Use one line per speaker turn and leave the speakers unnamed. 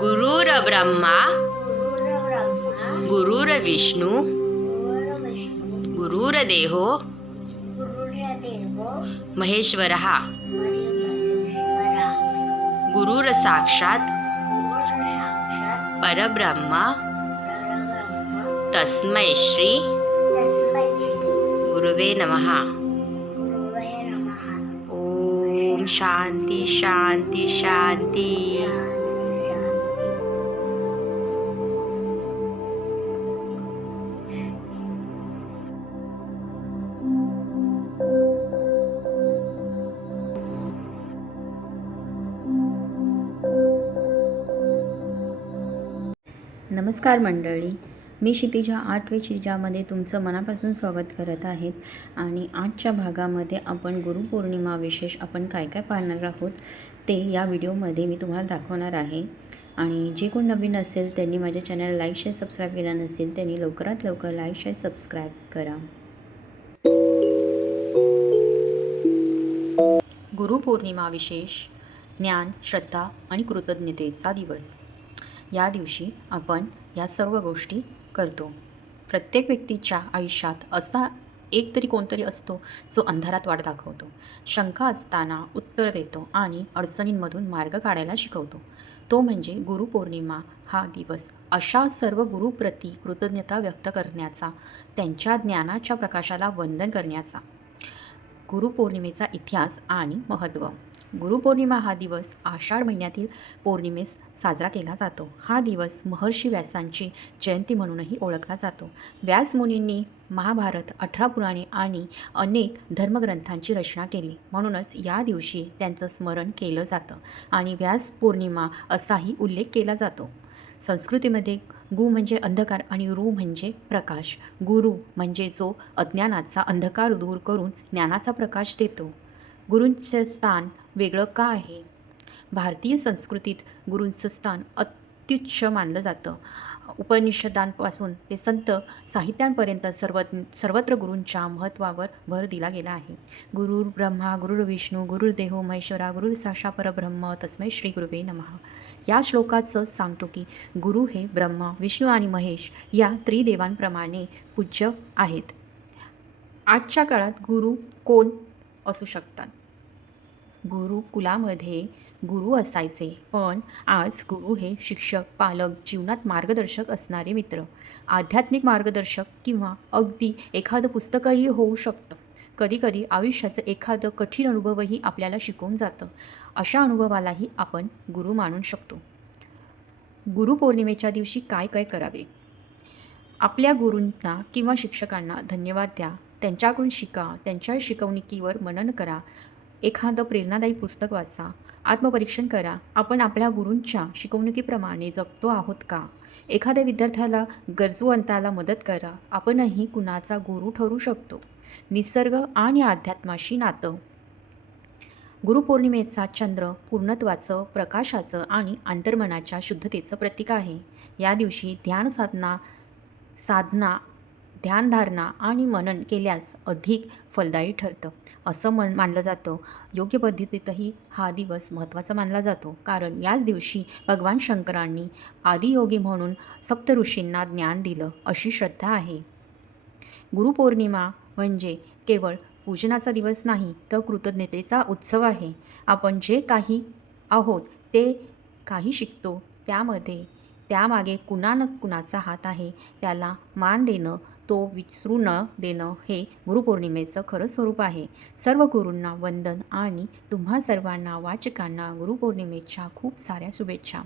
गुरुर
ब्रह्मा
गुरुर
विष्णू
गुरुर
देहो
महेश्वर गुरुर
साक्षात
परब्रह्मा तस्मै श्री गुरुवे नमः। ओम शांती शांती शांती।
नमस्कार मंडळी. मी क्षितिजा आठवे क्षितिजामध्ये तुमचं मनापासून स्वागत करत आहेत आणि आजच्या भागामध्ये आपण गुरुपौर्णिमा विशेष आपण काय काय पाहणार आहोत ते या व्हिडिओमध्ये मी तुम्हाला दाखवणार आहे. आणि जे कोण नवीन असेल त्यांनी माझ्या चॅनल लाईक शेअर सबस्क्राईब केलं नसेल त्यांनी लवकरात लवकर लाईक शेअर सबस्क्राईब करा. गुरुपौर्णिमा विशेष ज्ञान श्रद्धा आणि कृतज्ञतेचा दिवस. या दिवशी आपण या सर्व गोष्टी करतो. प्रत्येक व्यक्तीच्या आयुष्यात असा एक तरी कोणतरी असतो जो अंधारात वाट दाखवतो. शंका असताना उत्तर देतो आणि अडचणींमधून मार्ग काढायला शिकवतो. तो म्हणजे गुरुपौर्णिमा हा दिवस. अशा सर्व गुरुप्रती कृतज्ञता व्यक्त करण्याचा त्यांच्या ज्ञानाच्या प्रकाशाला वंदन करण्याचा. गुरुपौर्णिमेचा इतिहास आणि महत्त्व गुरुपौर्णिमा हा दिवस आषाढ महिन्यातील पौर्णिमेस साजरा केला जातो. हा दिवस महर्षी व्यासांची जयंती म्हणूनही ओळखला जातो. व्यासमुनींनी महाभारत अठरा पुराणे आणि अनेक धर्मग्रंथांची रचना केली. म्हणूनच या दिवशी त्यांचं स्मरण केलं जातं आणि व्यास पौर्णिमा असाही उल्लेख केला जातो. संस्कृतीमध्ये गु म्हणजे अंधकार आणि रू म्हणजे प्रकाश. गुरु म्हणजे जो अज्ञानाचा अंधकार दूर करून ज्ञानाचा प्रकाश देतो. गुरूंचे स्थान वेगळं का आहे? भारतीय संस्कृतीत गुरूंचं स्थान अत्युच्च मानलं जातं. उपनिषदांपासून ते संत साहित्यांपर्यंत सर्व सर्वत्र गुरूंच्या महत्त्वावर भर दिला गेला आहे. गुरुर ब्रह्मा गुरुर विष्णू गुरुर्देहो महेश्वरा गुरुर साक्षा परब्रह्म तस्मै श्री गुरुवे नमः. या श्लोकाचं सांगतो की गुरु हे ब्रह्मा विष्णू आणि महेश या त्रिदेवांप्रमाणे पूज्य आहेत. आजच्या काळात गुरु कोण? असू शकतात. गुरुकुलामध्ये गुरु असायचे पण आज गुरु हे शिक्षक पालक जीवनात मार्गदर्शक असणारे मित्र. आध्यात्मिक मार्गदर्शक किंवा अगदी एखादं पुस्तकही होऊ शकतं. कधीकधी आयुष्याचं एखादं कठीण अनुभवही आपल्याला शिकवून जातं. अशा अनुभवालाही आपण गुरु मानू शकतो. गुरुपौर्णिमेच्या दिवशी काय काय करावे? आपल्या गुरूंना किंवा शिक्षकांना धन्यवाद द्या. त्यांच्याकडून शिका त्यांच्या शिकवणुकीवर मनन करा. एखादं प्रेरणादायी पुस्तक वाचा. आत्मपरीक्षण करा. आपण आपल्या गुरूंच्या शिकवणुकीप्रमाणे जगतो आहोत का? एखाद्या विद्यार्थ्याला गरजूवंताला मदत करा. आपणही कुणाचा गुरु ठरू शकतो. निसर्ग आणि अध्यात्माशी नातं. गुरुपौर्णिमेचा चंद्र पूर्णत्वाचं प्रकाशाचं आणि अंतर्मनाच्या शुद्धतेचं प्रतीक आहे. या दिवशी ध्यान साधना साधना ध्यानधारणा आणि मनन केल्यास अधिक फलदायी ठरतं. असं मन मानलं जातं. योग्य पद्धतीतही हा दिवस महत्त्वाचा मानला जातो. कारण याच दिवशी भगवान शंकरांनी आदियोगी म्हणून सप्तऋषींना ज्ञान दिलं अशी श्रद्धा आहे. गुरुपौर्णिमा म्हणजे केवळ पूजनाचा दिवस नाही तर कृतज्ञतेचा उत्सव आहे. आपण जे काही आहोत ते काही शिकतो त्यामध्ये त्यामागे कुणा न कुणाचा हात आहे त्याला मान देणं तो विसरू न देणं हे गुरुपौर्णिमेचं खरं स्वरूप आहे. सर्व गुरूंना वंदन आणि तुम्हा सर्वांना वाचकांना गुरुपौर्णिमेच्या खूप साऱ्या शुभेच्छा.